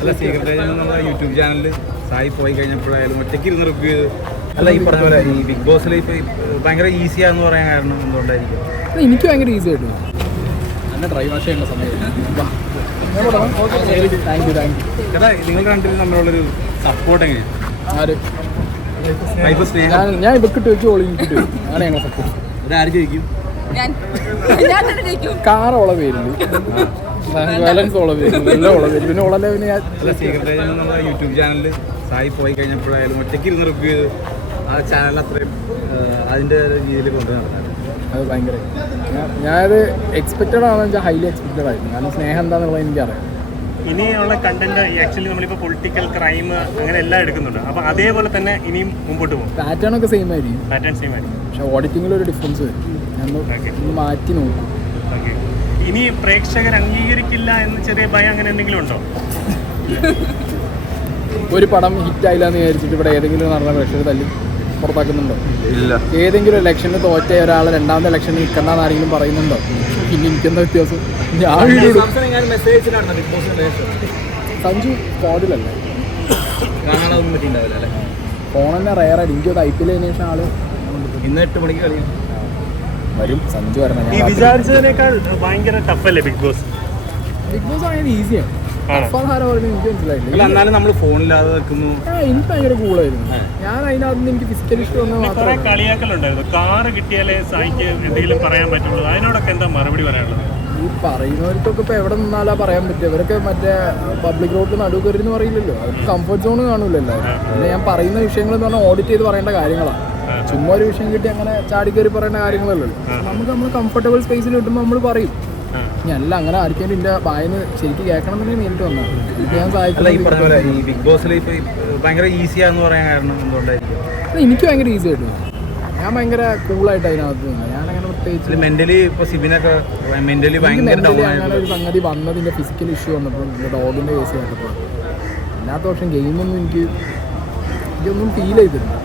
അല്ല സീക്രട്ട് നമ്മുടെ യൂട്യൂബ് ചാനലിൽ സായി പോയി കഴിഞ്ഞപ്പോഴായാലും ഒറ്റയ്ക്ക് ഇരുന്ന് റിവ്യൂ ചെയ്ത്. അല്ല ഈ പറഞ്ഞ പോലെ ഈ ബിഗ് ബോസിൽ ഇപ്പൊ ഈ ഭയങ്കര ഈസിയാന്ന് പറയാൻ കാരണം എന്തുകൊണ്ടായിരിക്കും? എനിക്ക് ഭയങ്കര ഈസി ആയിട്ട് നല്ല ഡ്രൈവ് താങ്ക് ചേട്ടാ നിങ്ങൾ രണ്ടുപേരും നമ്മളുള്ളൊരു സപ്പോർട്ട് എങ്ങനെയാണ് ആര്? ഇപ്പൊ സ്നേഹം. ഞാൻ ഞാൻ ഇവക്കിട്ട് വെച്ച് ഓളി ഇട്ട് വെക്കും അങ്ങനെ ഞങ്ങൾ സപ്പോർട്ട് ഇത് ചോദിക്കും ജയിക്കും. ഓള പേരുണ്ട് നമ്മുടെ യൂട്യൂബ് ചാനലിൽ സായി പോയി കഴിഞ്ഞപ്പോഴായാലും ഒറ്റയ്ക്ക് ഇരുന്ന് റിവ്യൂ ചെയ്ത് ആ ചാനൽ അത്രയും അതിന്റെ അതിന്റെ രീതിയിൽ കൊണ്ടു നടന്നത്. അത് ഭയങ്കര. ഞാൻ- ഞാനത് എക്സ്പെക്റ്റഡ് ആണെന്ന് വെച്ചാൽ ഹൈലി എക്സ്പെക്റ്റഡ് ആയിരുന്നു. കാരണം സ്നേഹം എന്താണെന്നുള്ളത് എനിക്കറിയാം ഇനിയുള്ള കണ്ടന്റ് ആക്ച്വലി നമ്മളിപ്പോൾ പൊളിറ്റിക്കൽ ക്രൈം അങ്ങനെ എല്ലാം എടുക്കുന്നുണ്ട്. അപ്പോൾ അതേപോലെ തന്നെ ഇനിയും മുമ്പോട്ട് പോകും. പാറ്റേൺ ഒക്കെ സെയിം ആയിരിക്കും. പാറ്റേൺ സെയിം ആയിരിക്കും. പക്ഷേ ഓഡിറ്റിങ്ങിൽ ഒരു ഡിഫറൻസ് വരും. ഞാൻ ഒന്ന് മാറ്റി നോക്കും. ഓക്കെ ഇനി പ്രേക്ഷകർ അംഗീകരിക്കില്ല എന്ന് ചെറിയ ഭയം അങ്ങനെ എന്തെങ്കിലും ഉണ്ടോ? ഒരു പടം ഹിറ്റ് ആയില്ല എന്ന് വിചാരിച്ചിട്ട് ഇവിടെ ഏതെങ്കിലും നടന്ന പ്രേക്ഷകർ തല്ലി പുറത്താക്കുന്നുണ്ടോ? ഇല്ല. ഏതെങ്കിലും ഇലക്ഷന് തോറ്റ ഒരാൾ രണ്ടാമത്തെ ഇലക്ഷന് നിൽക്കണ്ടെന്ന് ആരെങ്കിലും പറയുന്നുണ്ടോ? പിന്നെ എനിക്കെന്താ വ്യത്യാസം? ഞാൻ സഞ്ജു കോടിലല്ലേ ഫോണെന്നെ പറ്റിയിട്ടുണ്ടാവില്ല അല്ലേ? ഫോൺ തന്നെ റയറായിട്ട് എനിക്കത് ഐ പി എൽ ശേഷം ആൾ ഇന്ന് എട്ട് മണിക്ക് കളി വരും. സഞ്ജു പറഞ്ഞ ഈ വിചാരിച്ചതിനേക്കാൾ ഭയങ്കര ടഫല്ലേ ബിഗ് ബോസ്? ബിഗ് ബോസ് ആണെങ്കിൽ ഈസിയാണ് എന്നാലും നമ്മൾ ഫോണില്ലാതെ നിൽക്കുന്നു. എനിക്ക് ഭയങ്കര കൂളായിരുന്നു. ഞാൻ അതിനകത്ത് എനിക്ക് ഫിസിക്കൽ ഇഷ്യൂ വന്നാൽ കളിയാക്കലുണ്ടായിരുന്നു. കാറ് കിട്ടിയാലേ സായിക്ക് എന്തെങ്കിലും പറയാൻ പറ്റുള്ളൂ. അതിനോടൊക്കെ എന്താ മറുപടി പറയാനുള്ളത്? ഈ പറയുന്നവർക്കൊക്കെ ഇപ്പൊ എവിടെ നിന്നാലാ പറയാൻ പറ്റുക ഇവരൊക്കെ മറ്റേ പബ്ലിക് റോഡിൽ നടുവ് കയറിയെന്ന് പറയില്ലല്ലോ. അവർക്ക് കംഫർട്ട് സോൺ കാണൂലല്ലോ. പിന്നെ ഞാൻ പറയുന്ന വിഷയങ്ങൾ എന്ന് പറഞ്ഞാൽ ഓഡിറ്റ് ചെയ്ത് പറയേണ്ട കാര്യങ്ങളാണ് ചുമ്മാ ഒരു വിഷയം കിട്ടി അങ്ങനെ ചാടി കയറി പറയേണ്ട കാര്യങ്ങളല്ലോ നമുക്ക് നമ്മൾ കംഫർട്ടബിൾ സ്പേസിൽ കിട്ടുമ്പോൾ നമ്മൾ പറയും. ഞാൻ അല്ല അങ്ങനെ ആർക്കും എന്റെ വായന്ന് ശരിക്കും കേൾക്കണം തന്നെ നേരിട്ട് വന്നാൽ ഈ ബിഗ് ബോസിൽ ഭയങ്കര ഈസിയാന്ന് പറയാൻ കാരണം എന്തുകൊണ്ടായിരിക്കും? എനിക്ക് ഭയങ്കര ഈസി ആയിട്ട്. ഞാൻ ഭയങ്കര കൂളായിട്ട് അതിനകത്ത് നിന്ന്. ഞാൻ പ്രത്യേകിച്ച് മെന്റലി ഇപ്പൊ സിബിനൊക്കെ മെന്റലി എനിക്ക് ഭയങ്കര mentally ഡൗൺ അങ്ങനെ ആയിട്ട് ഒരു സംഗതി വന്നതിന്റെ ഫിസിക്കൽ ഇഷ്യൂ വന്നപ്പോൾ ഡോഗിന്റെ കേസ് കേട്ടപ്പോൾ അല്ലാത്ത പക്ഷം ഗെയിമൊന്നും എനിക്ക് എനിക്കൊന്നും ഫീൽ ചെയ്തിരുന്നു